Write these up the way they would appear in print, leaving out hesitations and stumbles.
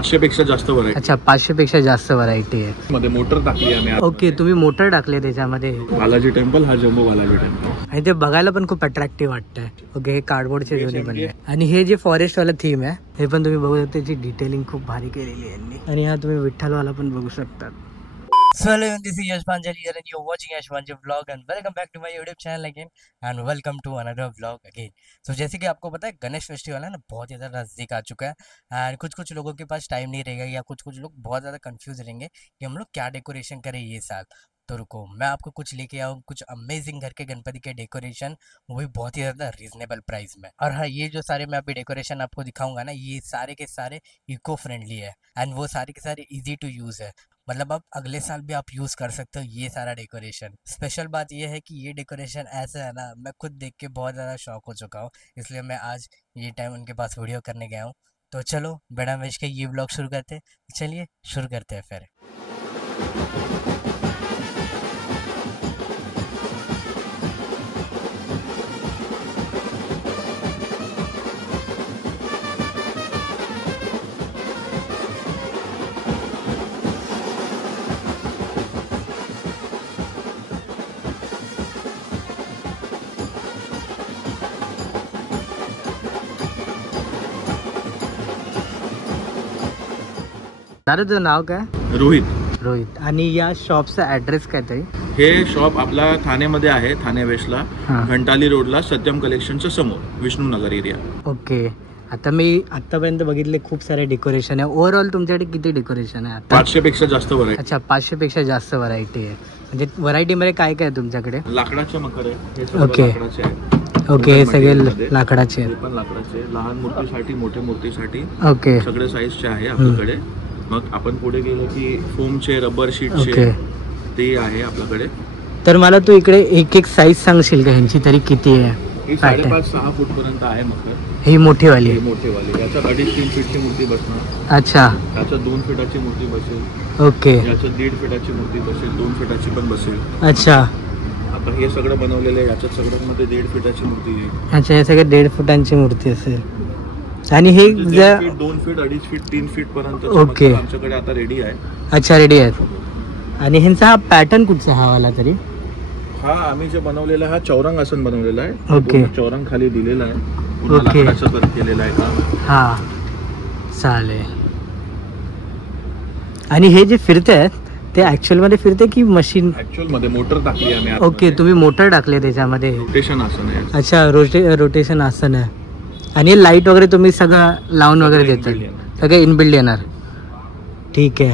500 पेक्षा जास्त व्हरायटी. अच्छा 500 पेक्षा जास्त व्हरायटी आहे. मध्ये मोटर टाकली आम्ही. ओके, तुम्ही मोटर टाकले त्याच्यामध्ये. बालाजी टेम्पल, हा जम्बो बालाजी टेम्पल. आणि ते बघायला पण खूप अट्रॅक्टिव्ह वाटतंय. ओके, हे कार्डबोर्डचे दोन्ही बनले. आणि हे जे फॉरेस्ट वाला थीम आहे हे पण तुम्ही बघू शकता, त्याची डिटेलिंग खूप भारी केलेली आहे यांनी. आणि हा तुम्ही विठ्ठलवाला पण बघू शकता. So hello, this is Yash Panjali here and you're watching Yash Panjali vlog and welcome back to my YouTube channel again and welcome to another vlog again. So जैसे कि आपको पता है गणेश फेस्टिवल है ना, बहुत ज़्यादा नज़दीक आ चुका है एंड कुछ लोगों के पास टाइम नहीं रहेगा या कुछ लोग बहुत ज़्यादा कंफ्यूज रहेंगे कि हम लोग क्या डेकोरेशन करें ये साल. तो रुको, मैं आपको कुछ लेके आऊँ, कुछ अमेजिंग घर के गणपति के डेकोरेशन, वो भी बहुत ही ज़्यादा रीजनेबल प्राइस में. और हाँ, ये जो सारे मैं अभी डेकोरेशन आपको दिखाऊंगा ना, ये सारे के सारे इको फ्रेंडली है एंड वो सारे के सारे ईजी टू यूज़ है. मतलब अब अगले साल भी आप यूज़ कर सकते हो ये सारा डेकोरेशन. स्पेशल बात ये है कि ये डेकोरेशन ऐसा है ना, मैं खुद देख के बहुत ज़्यादा शौक हो चुका हूँ, इसलिए मैं आज ये टाइम उनके पास वीडियो करने गया हूँ. तो चलो बिना वेश के ये व्लॉग शुरू करते हैं. चलिए शुरू करते हैं फिर. दादा तुझं नाव काय? रोहित. आणि या शॉपचा ॲड्रेस काय तरी? हे शॉप आपला ठाण्यामध्ये आहे, ठाणे वेस्टला, घंटाली रोडला, सत्यम कलेक्शनच्या समोर, विष्णुनगर एरिया. ओके. आता मी आतापर्यंत बघितले खूप सारे डेकोरेशन आहे. ओव्हरऑल तुमच्याकडे किती डेकोरेशन आहे आता? 500 पेक्षा जास्त व्हरायटी. अच्छा 500 पेक्षा जास्त व्हरायटी आहे. म्हणजे व्हरायटी मध्ये काय काय आहे तुमच्याकडे? लाकडाचे मकर आहे. ओके. लाकडाचे आहे. ओके, हे सगळे लाकडाचे आहेत. पण लाकडाचे, लहान मूर्तीसाठी, मोठ्या मूर्तीसाठी ओके सगळे साईजचे आहे आपल्याकडे. मग आपण पुढे गेलो की फोमचे, रबर शीटचे ते आहे आपल्याकडे. तर मला तू इकडे एक एक साईज सांगशील का ह्यांची तरी किती आहे? ही 5.5-6 फूट पर्यंत आहे मकर. ही मोठीवाली? मोठेवाली. याच्यात 2.5-3 फीटची मूर्ती बसणार. अच्छा. याच्यात 2 फीटाची मूर्ती बसेल. ओके. याच्यात 1.5 फीटाची मूर्ती बसेल, 2 फीटाची पण बसेल. अच्छा. आता हे सगळं बनवलेलं आहे. याच्यात सगळ्यांमध्ये 1.5 फीटाची मूर्ती आहे. अच्छा, हे सगळे 1.5 फुटांची मूर्ती असेल. आणि हे 2 फीट, 2.5 फीट, 3 फीट पर्यंत ओके आमच्याकडे आता रेडी आहे. अच्छा, रेडी आहेत. आणि ह्यांचा हा पॅटर्न कुठचा हा वाला तरी? हा आम्ही जे बनवलेला हा चौरंग आसन बनवलेला आहे. ओके. चौरंग खाली दिलेला आहे. ओके. लाकडाचं केलेलं आहे का? हा चालेल. आणि हे जे फिरते आहेत ते ऍक्च्युअल मध्ये फिरते की मशीन? ऍक्च्युअल मध्ये मोटर टाकली आम्ही. ओके, तुम्ही मोटर टाकले त्याच्यामध्ये. रोटेशन आसन आहे. अच्छा, रोटेशन आसन आहे. आणि लाईट वगैरे तुम्ही सगळं लावून वगैरे देतात? सगळं इनबिल्ड येणार. ठीक आहे.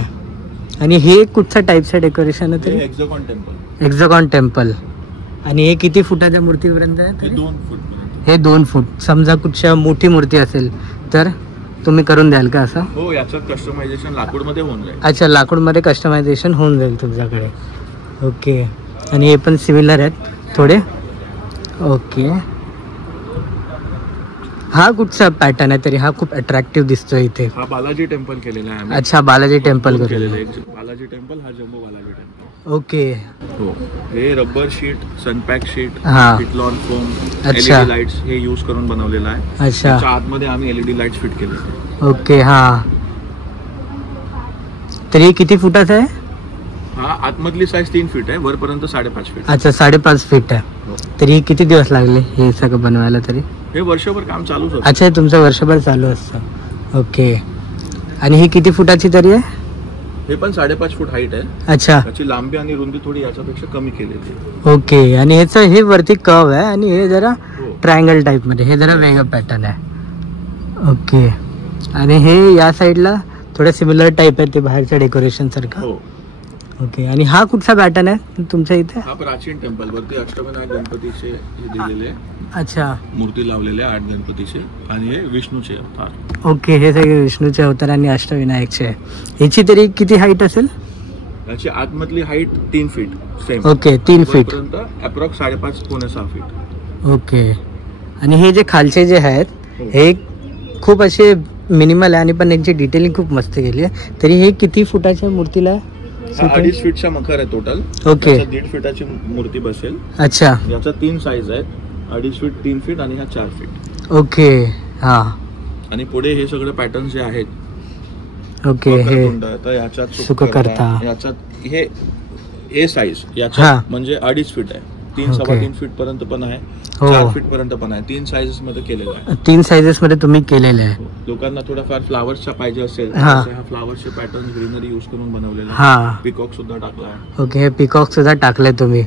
आणि हे कुठच्या टाईपचं डेकोरेशन आहे तरी? एक्झॉगॉन टेम्पल. आणि हे किती फुटाच्या मूर्तीपर्यंत आहे? 2 फूट. हे 2 फूट. समजा कुठच्या मोठी मूर्ती असेल तर तुम्ही करून द्याल का असं? हो, याच्यात कस्टमायझेशन लाकूडमध्ये होऊन जाईल. अच्छा, लाकूडमध्ये कस्टमायझेशन होऊन जाईल तुमच्याकडे. ओके. आणि हे पण सिमिलर आहेत थोडे. ओके. हा कुठचा पॅटर्न आहे तरी? हा खूप अट्रॅक्टिव्ह दिसतोय इथे. हा बालाजी टेम्पल केलेला आहे. अच्छा, बालाजी टेम्पल केलेलं आहे. बालाजी टेम्पल, हा जम्बो बालाजी टेम्पल. ओके. हो, हे रबर शीट, सनपॅक शीट, हा, फिटलॉन फोम, अच्छा, LED लाईट्स हे यूज करून बनवलेला आहे. अच्छा. त्याच्या आतमध्ये आम्ही LED लाईट्स फिट केले. ओके. हा, तरी किती फुटाचा आहे हा? आतमधली साईज 3 फीट आहे, वरपर्यंत 5.5 फीट. अच्छा, 5.5 फीट आहे. तरी किती दिवस लागले हे सगळं बनवायला तरी? हे वर्षभर काम चालूच असतं. अच्छा, तुमचं वर्षभर चालू असतं. ओके. आणि ही किती फुटाची तरी आहे? हे पण 5.5 फूट हाईट आहे. अच्छा. त्याची लांबी आणि रुंदी थोडी याच्यापेक्षा कमी केलेली आहे. ओके. आणि ह्याचं हे वरती कर्व आहे आणि हे जरा ट्रायंगल टाईप मध्ये, हे जरा वेगळं पॅटर्न आहे. ओके. आणि हे या साईडला थोडं सिमिलर टाईप आहे ते बाहेरच्या डेकोरेशन सारखं. ओके. आणि हा कुठचा पॅटर्न आहे तुमच्या इथे? हा प्राचीन टेम्पल वरती अष्टविनायक गणपतीचे हे दिलेले. अच्छा. मूर्ती लावलेले 8 गणपतीचे आणि हे विष्णूचे अवतार. ओके. हे सगळे विष्णूचे अवतार आणि अष्टविनायकचे. ह्याची तरी किती हाईट असेल? याची आतमधली height 3 feet same. Okay, 3 feet. Approx 5.5-6 feet. Okay. आणि हे जे खालचे जे आहेत हे खूप असे मिनिमल आहे आणि पण यांची डिटेलिंग खूप मस्त केली आहे. तरी हे किती फुटाच्या मूर्तीला? 2.5 फीटचा मखर आहे टोटल. ओके. 1.5 फीटाची मूर्ती बसेल. अच्छा. याच्या 3 साईज आहेत, 2.5 फीट, 3 फीट आणि ह्या 4 फीट. ओके. हा. आणि पुढे हे सगळे पॅटर्न जे आहेत ओके हे मकरकुंड आहे, तर याच्यात सुखकर्ता. याच्यात हे ए साईज हा. याच्यात म्हणजे 2.5 फीट आहे, 3 ओके. 3.25 फीट पर्यंत पण आहे, हो. 4 फीट पर्यंत पण आहे. 3 साईजेस मध्ये केलेलं आहे. 3 साइजेस मध्ये तुम्ही केलेले आहे. लोकांना थोडाफार फ्लावर्सचा पाहिजे असेल तर हा. असे हा फ्लावर्सचे पॅटर्न ग्रीनरी यूज करून बनवलेला आहे. हा पिकॉक सुद्धा टाकला आहे. ओके हे पिकॉक सुद्धा टाकले तुम्ही.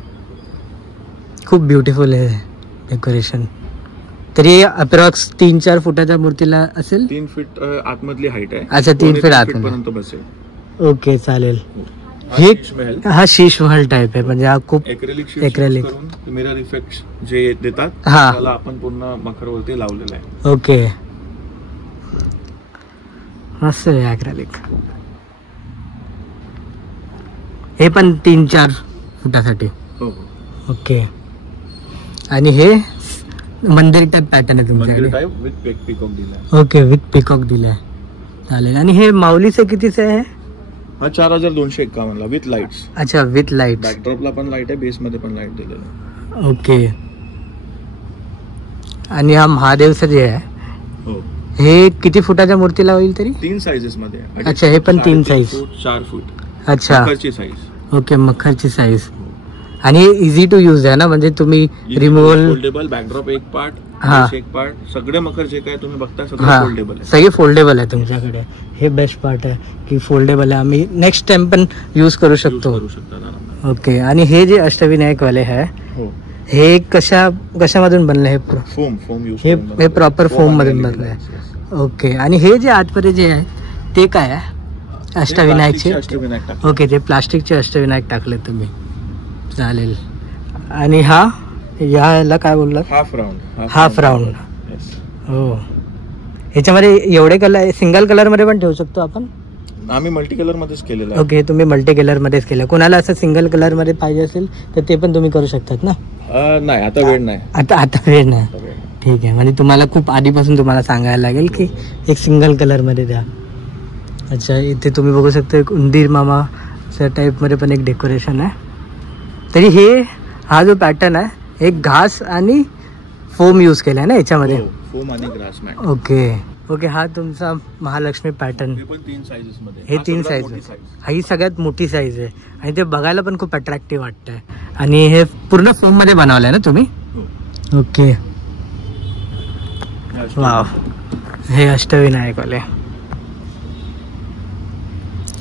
खूप ब्युटिफुल आहे डेकोरेशन. तरी अप्रॉक्स 3-4 फुटाच्या मूर्तीला असेल. 3 फीट आतमधली हाईट आहे. अच्छा, 3 फीट आतमध्ये. पर्यंत बसेल. ओके चालेल. हा हे शीश महल. हा शीश महल टाइप आहे म्हणजे हा खूप एक्रेलिक Acrylic. करून मिरर इफेक्ट जे देतात हा. त्याला आपण पूर्ण मखरवरती लावलेलं आहे. ओके मस्त आहे ॲक्रेलिक. हे पण 3-4 फुटासाठी. हो हो. ओके आणि हे मंदिर टाइप पॅटर्न आहे मंदिर तुमच्याकडे. टाईप विथ पिकॉक दिलाय. ओके विथ पिकॉक दिलाय. चालेल. आणि हे माऊलीचं कितीचं आहे? हा 4251 ला विथ लाईट्स. अच्छा विथ लाईट. बॅकड्रॉपला पण लाईट आहे, बेस मध्ये पण लाईट दिलेलं आहे. ओके. आणि हा महादेवचं जे आहे हो. हे किती फुटाच्या मूर्तीला होईल तरी? 3 साईजेस मध्ये आहे. अच्छा, हे पण 3 size. 4 फूट. अच्छा मखरची साईज. ओके मखरची साईज. आणि हे इझी टू यूज आहे ना, म्हणजे तुम्ही रिमूव्हल. फोल्डेबल बॅकड्रॉप एक पार्ट, हा. एक पार्ट, सगळे मखर जे काय तुम्ही बघता सगळे हा फोल्डेबल आहे. सगळे फोल्डेबल आहे तुमच्याकडे. हे बेस्ट पार्ट आहे की फोल्डेबल आहे. आम्ही नेक्स्ट टाइम पण यूज करू Use शकतो. करू शकता आरामात. ओके. आणि हे जे अष्टविनायक वाले आहे हो. हे कशामधून बनलं? हे फोम यूज हे प्रॉपर फोम मधून बनलं आहे. ओके. आणि हे जे आतमध्ये जे आहे ते काय आहे? अष्टविनायकचे. अष्टविनायक टाकले. ओके ते प्लास्टिकचे अष्टविनायक टाकले तुम्ही. चालेल. आणि हा याला काय बोललात? Half round. हो. ह्याच्यामध्ये एवढे कलर सिंगल कलर मध्ये पण ठेवू शकतो आपण? आम्ही मल्टी कलर मध्येच केलेलं आहे. ओके तुम्ही मल्टी कलर मध्येच केलं. कोणाला असं सिंगल कलर मध्ये पाहिजे असेल तर ते पण तुम्ही करू शकतात ना? नाही आता वेळ नाही. आता वेळ नाही. आता वेळ नाही. ठीक आहे. म्हणजे तुम्हाला खूप आधीपासून तुम्हाला सांगायला लागेल की एक सिंगल कलर मध्ये द्या. अच्छा इथे तुम्ही बघू शकता एक उंदीर मामाच्या टाईप मध्ये पण एक डेकोरेशन आहे. तरी हा जो पॅटर्न आहे एक घास आणि फोम यूज केलाय ना याच्यामध्ये? हो, फोम आणि ग्रास मॅट. ओके हा तुमचा महालक्ष्मी पॅटर्न. हे पण 3 साईजेस मध्ये. हे हा 3 सगळ्यात साईज मोठी आहे. size. ही सगळ्यात मोठी साईज आहे आणि ते बघायला पण खूप अट्रॅक्टिव्ह वाटतंय. आणि हे पूर्ण फोम मध्ये बनवलंय ना तुम्ही? हो. Okay wow. हे अष्टविनायक वाले.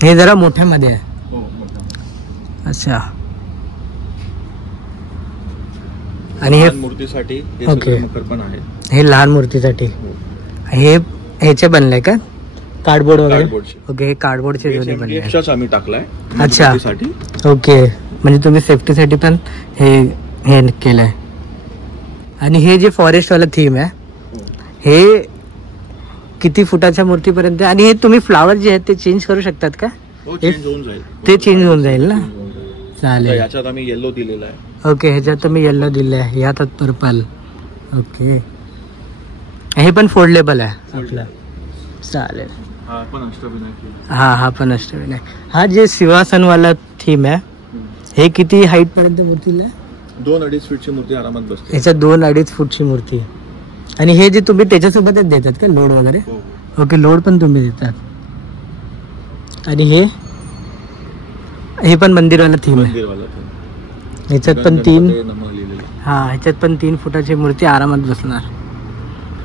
हे जरा मोठ्यामध्ये आहे. हो, मोठा. अच्छा. आणि हे लहान मूर्तीसाठी हे ओके. सगळे मखर पण आहेत. हे लहान मूर्तीसाठी. हो. हे ह्याचे बनलंय का कार्डबोर्ड वगैरे? कार्डबोर्डचे. ओके हे कार्डबोर्डचे दोन्ही बनले. MDF आम्ही टाकलाय अच्छा. मूर्तीसाठी. ओके म्हणजे तुम्ही सेफ्टीसाठी पण हे केलंय. आणि हे जे फॉरेस्ट वाला थीम आहे हो. हे किती फुटाच्या मूर्तीपर्यंत? आणि हे तुम्ही फ्लावर जे आहेत ते चेंज करू शकतात का? हो, चेंज होऊन जाईल. ते चेंज होऊन जाईल ना? Change होऊन जाईल. आता चालेल. याच्यात आम्ही येलो दिलेला आहे. ओके ह्याच्यात तुम्ही येल्लो दिले आहे, यात पर्पल. ओके हे पण फोल्डेबल आहे आपलं. चालेल. हा पण अष्टविनायक. हा पण अष्टविनायक. हा जे सिंहासनवाला थीम आहे हे किती हाईट पर्यंत मूर्तीला आहे? 2-2.5 फीटची मूर्ती आरामात बसते. ह्याच्यात 2-2.5 फूटची मूर्ती. आणि हे जे तुम्ही त्याच्यासोबतच देतात का लोड वगैरे? हो. ओके लोड पण तुम्ही देतात. आणि हे पण मंदिरवाला थीम आहे. मंदिरवाला थीम. ह्याच्यात पण 3 नमः लिहिलेलं. हा ह्याच्यात पण 3 फुटाची मूर्ती आरामात बसणार.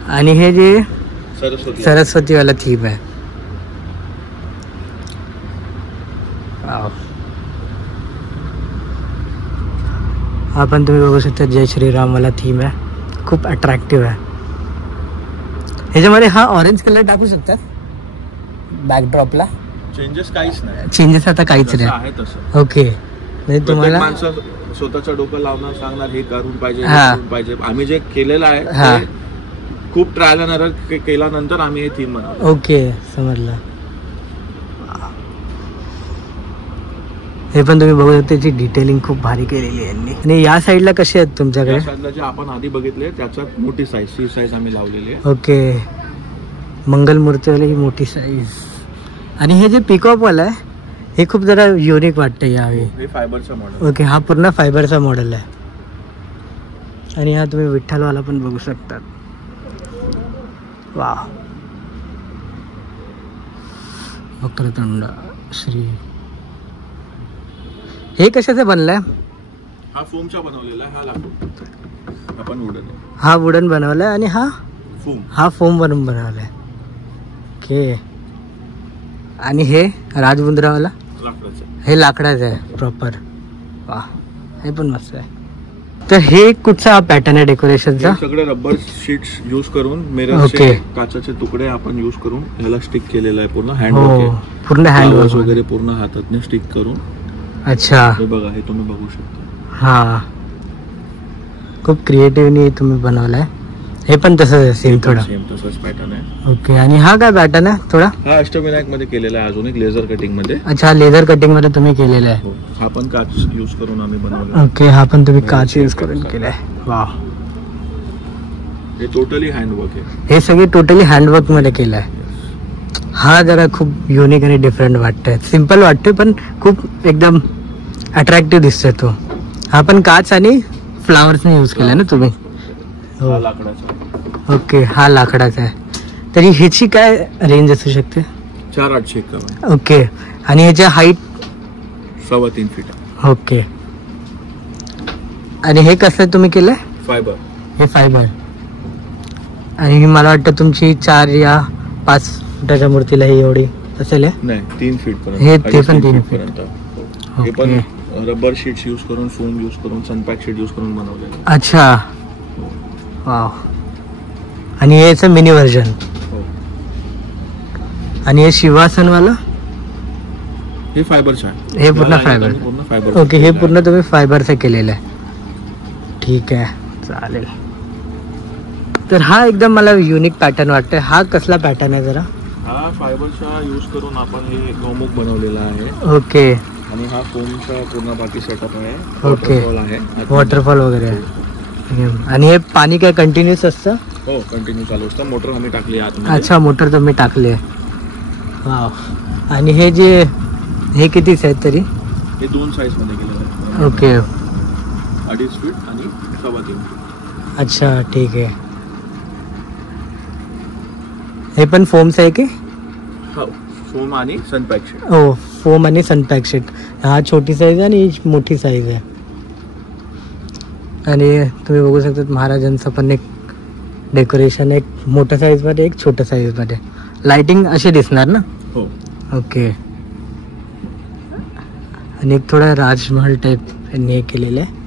आणि हे जे सरस्वतीवाला थीम आहे. वाव. हा पण तुम्ही बघू शकता जय श्रीराम वाला थीम आहे. खूप अट्रॅक्टिव्ह आहे. ह्याच्यामध्ये हा ऑरेंज कलर टाकू शकतात बॅकड्रॉपला? चेंजेस काहीच नाही. चेंजेस आता काहीच जसं नाही. आहे तसं. ओके म्हणजे प्रत्येक तुम्हाला माणसं स्वतःचं डोकं लावणार, सांगणार हे करून पाहिजे, हे हा. करून पाहिजे. आम्ही जे केलेलं आहे हा. ते खूप ट्रायल अँड एरर केल्यानंतर आम्ही हे थीम बनवलं. ओके समजलं. हे पण तुम्ही बघू शकता त्याची डिटेलिंग खूप भारी केलेली आहे यांनी. आणि या साईडला कशी आहेत तुमच्याकडे? या साईडला जे आपण आधी बघितले त्याच्यात मोठी साईज सी साईज आम्ही लावलेली आहे. ओके मंगलमूर्तीवाली ही मोठी साईज. आणि हे जे पिकअपवाला आहे हे खूप जरा युनिक वाटतं यावेळी. हे फायबरचा मॉडेल. ओके हा पूर्ण फायबरचा मॉडेल आहे. आणि हा तुम्ही विठ्ठलवाला पण बघू शकतात. वा वक्रतुंड श्री. हे कशाचं बनलंय? हा फोमचा बनवलेला आहे, हा लाकूड, आपण वुडन आहे. हा वुडन बनवलाय आणि हा फोम. हा फोम बनवून बनवलाय. ओके. आणि हे राजमुंद्रावाला लाकडाचं. हे लाकडाचं आहे प्रॉपर. वा, हे पण मस्त आहे. तर हे कुठचा पॅटर्न आहे डेकोरेशनचा? हे सगळे रबर शीट्स यूज करून ओके. मिररचे काचाचे तुकडे आपण यूज करून ह्याला स्टिक केलेला आहे. पूर्ण हँडवर्क हो, आहे. पूर्ण हँडवर्क Flowers वगैरे पूर्ण हाताने स्टिक करून. अच्छा. हे बघा, हे तुम्ही बघू शकता. हा, खूप क्रिएटिव्हली तुम्ही बनवलाय. हे पण तसंच आहे सेम थोडं. सेम तसंच पॅटर्न आहे. ओके. आणि हा काय पॅटर्न आहे थोडा? हा अष्टविनायक मध्ये केलेला आहे, अजून एक लेझर कटिंग मध्ये. अच्छा, लेझर कटिंग मध्ये तुम्ही केलेलं आहे. हो, हा पण काच यूज करून आम्ही बनवला. ओके. हा पण तुम्ही काच यूज करून केलाय. वा, हे टोटली हँडवर्क आहे. हे सगळे टोटली हँडवर्क मध्ये केलं आहे. हा जरा खूप युनिक आणि डिफरंट वाटतंय. सिम्पल वाटतोय पण खूप एकदम अट्रॅक्टिव्ह दिसतोय तो. हा पण काच आणि फ्लावर्सने यूज केलाय ना तुम्ही? हा हो. लाकडाचा. ओके. हा लाकडाचा आहे. तरी ह्याची काय रेंज असू शकते? 4-8 कमी. ओके. आणि ह्याची हाईट? 3.25 फीट. ओके. आणि हे कसं तुम्ही केलंय? फायबर. हे फायबर. आणि मला वाटतं तुमची 4 या 5 फुटाच्या मूर्तीला ही एवढी असेल. नाही, 3 फीट पर्यंत. हे ते पण 3 फीट पर्यंत. हे पण रबर शीट्स यूज करून, फोम यूज करून, सनपॅक शीट यूज करून बनवलेलं. अच्छा. वाव. आणि याचं मिनी व्हर्जन. हो. आणि हे शिवासनवाला? हे फायबरचं आहे. हे पूर्ण फायबर. पूर्ण फायबर. ओके. हे पूर्ण तुम्ही फायबरचं केलेलं आहे. ठीक आहे, चालेल. तर हा एकदम मला युनिक पॅटर्न वाटतंय. हा कसला पॅटर्न आहे जरा? हा फायबरचा यूज करून आपण हे गौमुख बनवलेला आहे. ओके. आणि हा फोमचा पूर्ण बाकी सेटअप आहे. ओके. वॉटरफॉल आहे. वॉटरफॉल वगैरे आहे. आणि हे पाणी काय कंटिन्यूस असतं? हो, कंटिन्यू चालू असतं. मोटर आम्ही टाकली आतमध्ये. अच्छा, मोटर तुम्ही टाकली आहे. वाव. आणि हे जे हे कितीच आहेत तरी? हे 2 साईज मध्ये केलेलं आहे. ओके. 2.5 फीट आणि 3.25 फीट. अच्छा, ठीक आहे. हे पण फोमचं आहे की? हो, फोम आणि सनपॅक शीट. हो, फोम आणि सनपॅक शीट. हा छोटी साईज आहे आणि ही मोठी साईज आहे. आणि तुम्ही बघू शकता महाराजांचं पण एक डेकोरेशन, एक मोठ्या साईजमध्ये, एक छोट्या साईजमध्ये. लाइटिंग अशी दिसणार ना? हो. ओके. आणि एक थोडा राजमहल टाईप यांनी हे केलेलं आहे.